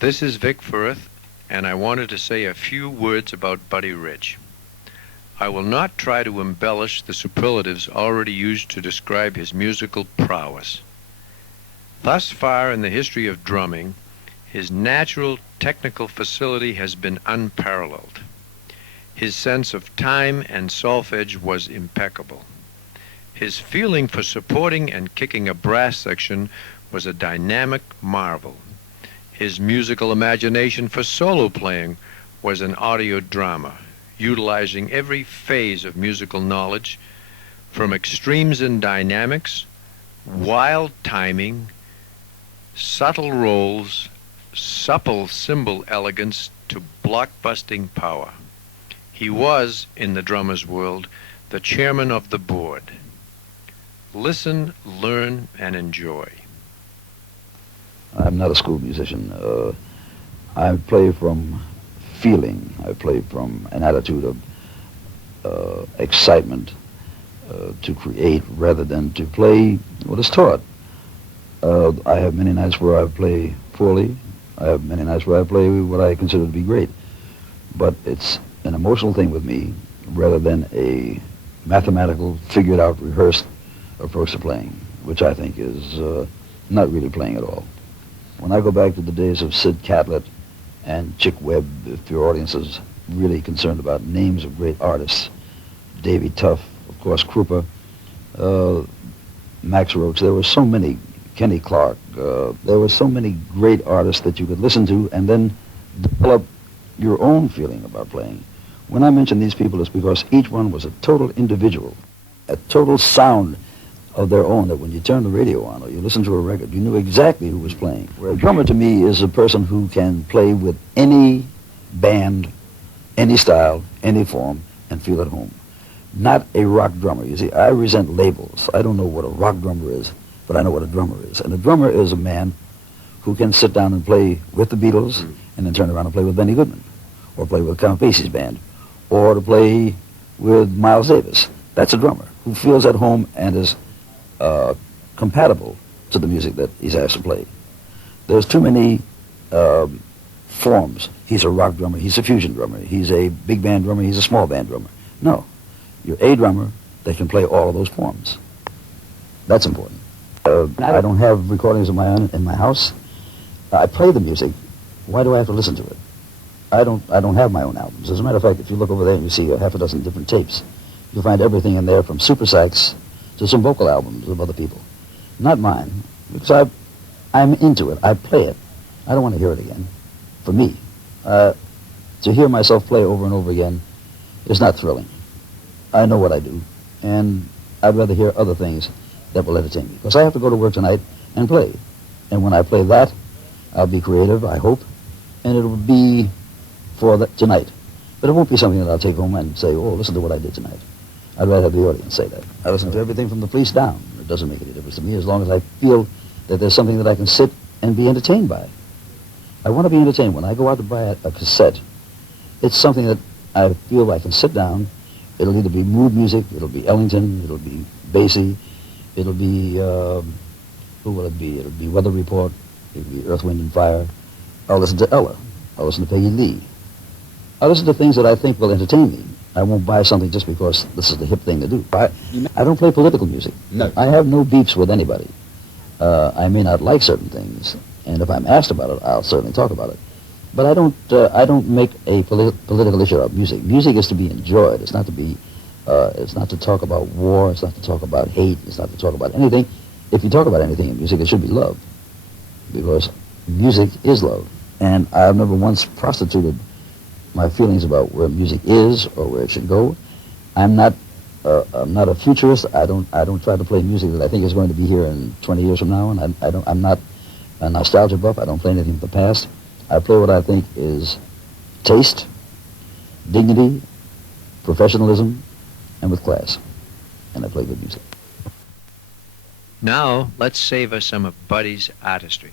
This is Vic Firth, and I wanted to say a few words about Buddy Rich. I will not try to embellish the superlatives already used to describe his musical prowess. Thus far in the history of drumming, his natural technical facility has been unparalleled. His sense of time and solfege was impeccable. His feeling for supporting and kicking a brass section was a dynamic marvel. His musical imagination for solo playing was an audio drama, utilizing every phase of musical knowledge, from extremes in dynamics, wild timing, subtle rolls, supple cymbal elegance to blockbusting power. He was, in the drummer's world, the chairman of the board. Listen, learn, and enjoy. I'm not a school musician. I play from feeling. I play from an attitude of excitement to create rather than to play what is taught. I have many nights where I play poorly. I have many nights where I play what I consider to be great. But it's an emotional thing with me rather than a mathematical, figured out, rehearsed approach to playing, which I think is not really playing at all. When I go back to the days of Sid Catlett and Chick Webb, if your audience is really concerned about names of great artists, Davy Tuff, of course, Krupa, Max Roach, there were so many, Kenny Clark, there were so many great artists that you could listen to and then develop your own feeling about playing. When I mention these people, it's because each one was a total individual, a total sound of their own, that when you turn the radio on or you listen to a record, you knew exactly who was playing. Where a drummer to me is a person who can play with any band, any style, any form, and feel at home. Not a rock drummer. You see, I resent labels. I don't know what a rock drummer is, but I know what a drummer is. And a drummer is a man who can sit down and play with the Beatles and then turn around and play with Benny Goodman, or play with Count Basie's band, or to play with Miles Davis. That's a drummer who feels at home and is compatible to the music that he's asked to play. There's too many forms. He's a rock drummer, he's a fusion drummer, he's a big band drummer, he's a small band drummer. No, you're a drummer that can play all of those forms. That's important. I don't have recordings of my own in my house. I play the music. Why do I have to listen to it? I don't have my own albums. As a matter of fact, if you look over there and you see a half a dozen different tapes, you'll find everything in there from super sax to some vocal albums of other people. Not mine, because I'm into it. I play it. I don't want to hear it again. For me, to hear myself play over and over again is not thrilling. I know what I do, and I'd rather hear other things that will entertain me. Because I have to go to work tonight and play. And when I play that, I'll be creative, I hope, and it'll be for tonight. But it won't be something that I'll take home and say, oh, listen to what I did tonight. I'd rather have the audience say that. I listen to everything from the police down. It doesn't make any difference to me as long as I feel that there's something that I can sit and be entertained by. I want to be entertained. When I go out to buy a cassette, it's something that I feel I can sit down. It'll either be mood music, it'll be Ellington, it'll be Basie, it'll be, who will it be? It'll be Weather Report, it'll be Earth, Wind, and Fire. I'll listen to Ella. I'll listen to Peggy Lee. I'll listen to things that I think will entertain me. I won't buy something just because this is the hip thing to do. I don't play political music. No. I have no beefs with anybody. I may not like certain things, and if I'm asked about it, I'll certainly talk about it. But I don't make a political issue out of music. Music is to be enjoyed. It's not to be, it's not to talk about war. It's not to talk about hate. It's not to talk about anything. If you talk about anything in music, it should be love, because music is love. And I've never once prostituted my feelings about where music is or where it should go. I'm not a futurist. I don't try to play music that I think is going to be here in 20 years from now. And I'm not a nostalgia buff. I don't play anything from the past. I play what I think is taste, dignity, professionalism, and with class. And I play good music. Now, let's savor some of Buddy's artistry.